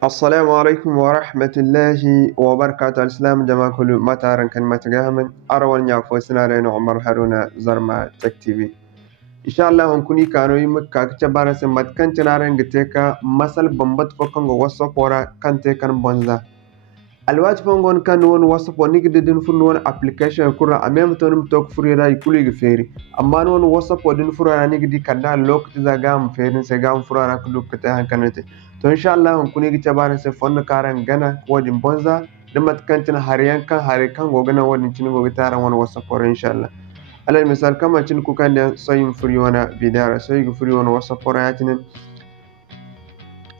السلام عليكم ورحمة الله وبركاته. الإسلام جماعة كل ما تارن كان ما تجاهمن أروان يعفو سنارين عمر هارون زرما تك تي في إن شاء الله هنكوني كانوا يمك كتبارة سمات كان تنارن جتكا مثل بمبت فكان وصف ورا كان تكان بنزا الوقت فنقول كان ون وصف ونيجي دين فن ون application كورا أمام تونم توك فريرا يكولي غفيري أما ون وصف ودين فريرا نيجي دي كدا لوك تزاقام فيرن سيقام فريرا كلوك كتاهن كانت to insha Allah kuni gice bare se fonno karan gana wodin bonza da matkancin hariyan kan hare kan gogana wodin cin gogi taran wani wasa foro insha Allah alal misal kama cin ku kan da soyin furi wana bidara soyi gu furi wana wasa foro ya cinin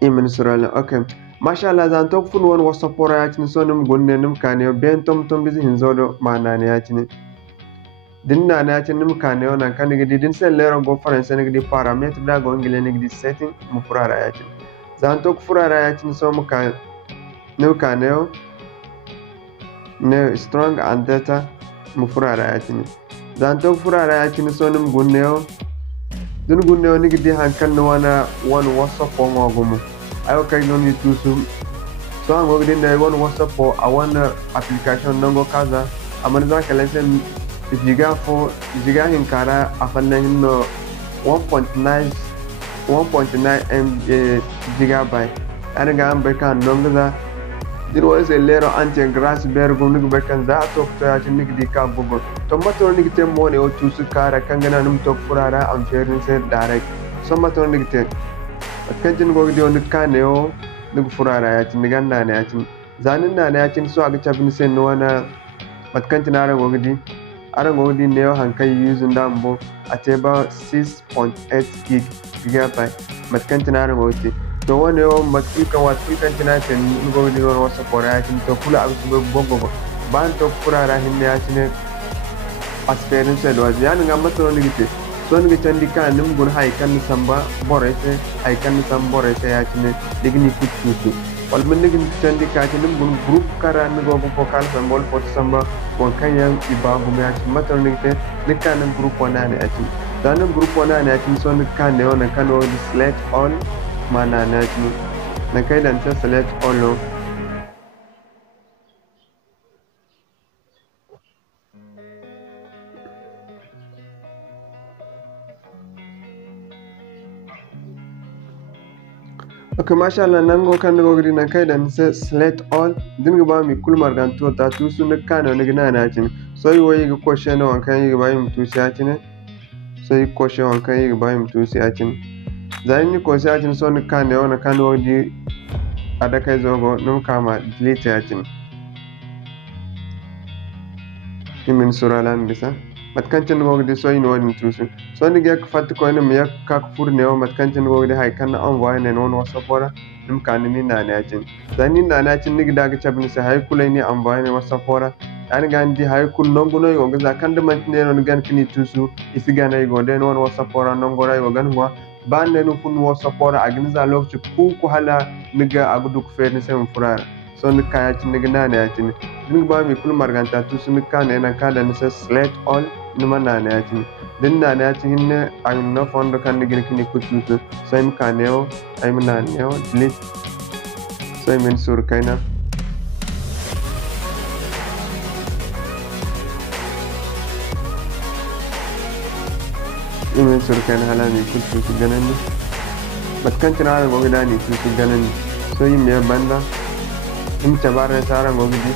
imin surala okay masha Allah zan tok fun wani wasa foro ya cinin sonum gonne num kane ben tom bizi hinzodo mana ne ya cinin dinna na cin num kane wana kan gidi din sen lero go faransa ne gidi parameter da go ngile ne gidi setting mu furara ya cinin zantok furara ya cin so muka neo ne strong and data mu furara ya cin zantok furara ya cin so num gunneo dun gunneo ni gidi hankan no wana one whatsapp ko ngogumu ayo kay non yutusu so an gogdi ne one whatsapp ko a one application nango kaza amanza kalen jiga hinkara afannan no 1.9 gigabyte ana ga an kan nonga dir was a lero anti grass bear gum nig bekan za to ya tin nig di ka bugo to mato nig te mo ne o tu su kara kangana num to furara am ferin se direct so mato nig te kan tin go di on ka ne o nig furara ya tin ganda ne ya tin zanin na ne ya tin so aga tabin sen no wana matkan tin ara go di ne o hankai use ndambo ateba 6.8 gigabyte matkan tinara mawti to wone o matkika watkan tinata ngo di no wasa poraatin to kula abu bongo ban to kurara hinne atine experience do yan ngam to nigite so ngi tandi kan nim gun hay kan samba borete hay kan sam borete atine digni kutu wal min ngi tandi ka nim gun group kara ngo go pokal sambol pot samba won kanyang ibabu me atine mato nigite nikkan group wana ne atine dan group wana ne atin son kan ne ona kan o select all mana na atin na kai dan ta select all no okay masha Allah nango kan go gidi na kai dan select all din ga ba mi kulmar gan to ta tu sun kan ne gina na atin so yi woyi ga question on kan yi ba mi tu shi atin sai kwashe wankan yi bayan mutum sai akin zai ni ko sai akin son kan ne wani kan wadi a da kai zogo num kama delete akin kimin suralan bisa matkancin go de so ino wani tusu so ni ga fat ko ne me ka fur ne o matkancin go de hay kan an wa ne non wasa fora num kan ni na ne akin zai ni na ne akin ni ga ga chabni sai hay kulai ni an wa ne wasa fora an gandi hay kul nongo no yo gaza kande mantine non gan kini tusu isigana yo den won wasapora nongo ray yo gan wa bande no fun wasapora agniza lokci ku hala niga aguduk feni sem furara so ni kaya tin niga nane atin din ba mi kul marganta tusu ni kane na kada ni select all ni manane atin din nane atin ne ay no fondo kan niga kini kutusu so im kaneo ay manane delete so im sur kaina imin surkan halami kultu su ganani batkan tinara go gidani su ganani so yimme banda im tabare sara go gidi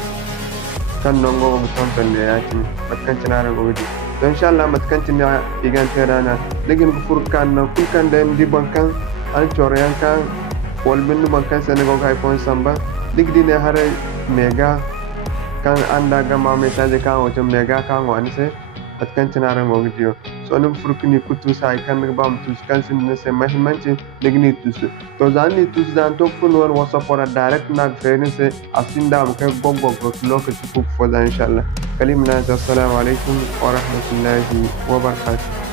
kan nongo go tonton ne yaki batkan tinara go gidi to insha Allah batkan tinara igan terana legin ko furkan na kulkan da di bankan an choryan kan wal bin bankan senego ga iPhone samba digdi ne hare mega kan anda ga ma message kan wato mega kan wani sai batkan tinara go gidi so ne furkini kutu sai kan ba mutu kan sin ne sai mahimmanci digni tusu to zani tusu dan to kun won wasa fora direct na training sai asinda mu kai gongo lokaci ku fo da insha Allah kalimna assalamu alaikum wa rahmatullahi wa barakatuh